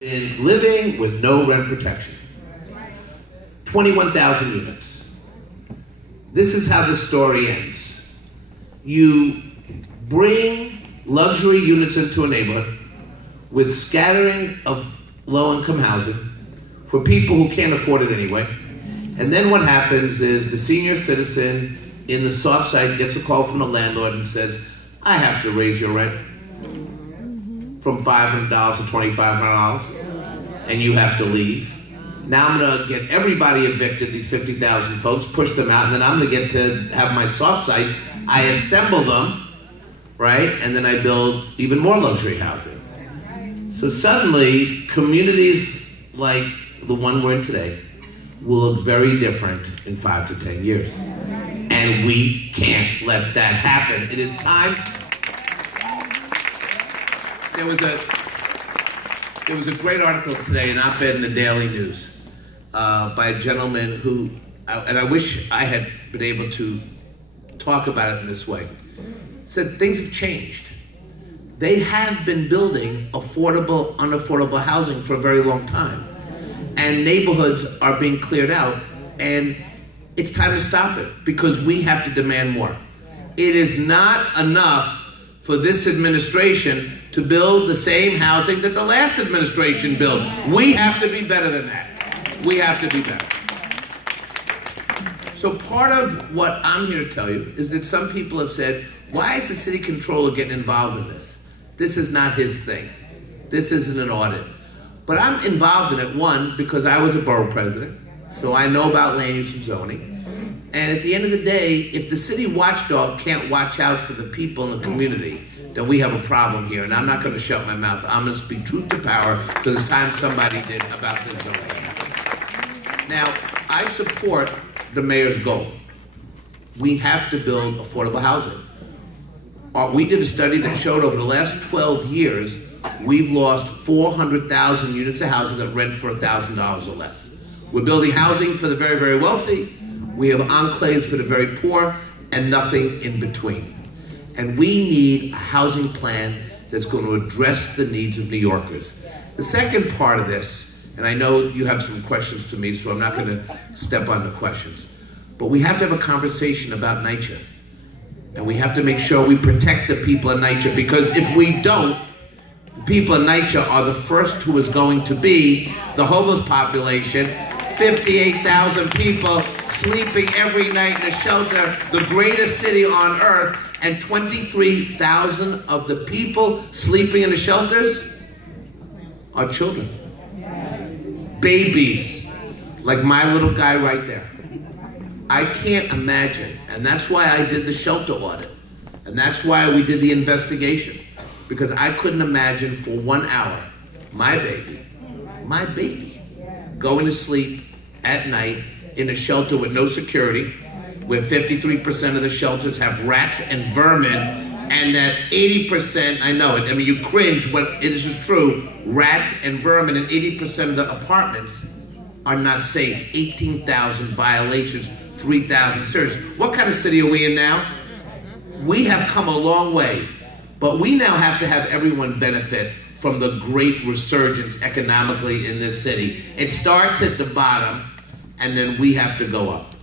in living with no rent protection. 21,000 units. This is how the story ends. You bring luxury units into a neighborhood with scattering of low-income housing for people who can't afford it anyway. And then what happens is the senior citizen in the soft side gets a call from the landlord and says, I have to raise your rent from $500 to $2,500, and you have to leave. Now I'm gonna get everybody evicted, these 50,000 folks, push them out, and then I'm gonna get to have my soft sites. I assemble them, right? And then I build even more luxury housing. So suddenly, communities like the one we're in today will look very different in 5 to 10 years. And we can't let that happen. It is time. There was a great article today, an op-ed in the Daily News, by a gentleman who, and I wish I had been able to talk about it in this way, said things have changed. They have been building affordable, unaffordable housing for a very long time. And neighborhoods are being cleared out, and it's time to stop it because we have to demand more. It is not enough for this administration to build the same housing that the last administration built. We have to be better than that. We have to be better. So part of what I'm here to tell you is that some people have said, why is the city controller getting involved in this? This is not his thing. This isn't an audit. But I'm involved in it, one, because I was a borough president, so I know about land use and zoning. And at the end of the day, if the city watchdog can't watch out for the people in the community, then we have a problem here. And I'm not going to shut my mouth. I'm going to speak truth to power because it's time somebody did about this zoning. Now, I support the mayor's goal. We have to build affordable housing. We did a study that showed over the last 12 years, we've lost 400,000 units of housing that rent for $1,000 or less. We're building housing for the very, very wealthy. We have enclaves for the very poor and nothing in between. And we need a housing plan that's going to address the needs of New Yorkers. The second part of this, and I know you have some questions for me, so I'm not going to step on the questions, but we have to have a conversation about NYCHA. And we have to make sure we protect the people in NYCHA, because if we don't, the people in NYCHA are the first who is going to be the homeless population. 58,000 people sleeping every night in a shelter, the greatest city on earth, and 23,000 of the people sleeping in the shelters are children. Babies, like my little guy right there. I can't imagine, and that's why I did the shelter audit, and that's why we did the investigation, because I couldn't imagine for 1 hour my baby, going to sleep at night in a shelter with no security, where 53% of the shelters have rats and vermin, and that 80%, I know it, I mean, you cringe, but it is true, rats and vermin in 80% of the apartments are not safe. 18,000 violations, 3,000 serious. What kind of city are we in now? We have come a long way, but we now have to have everyone benefit from the great resurgence economically in this city. It starts at the bottom, and then we have to go up.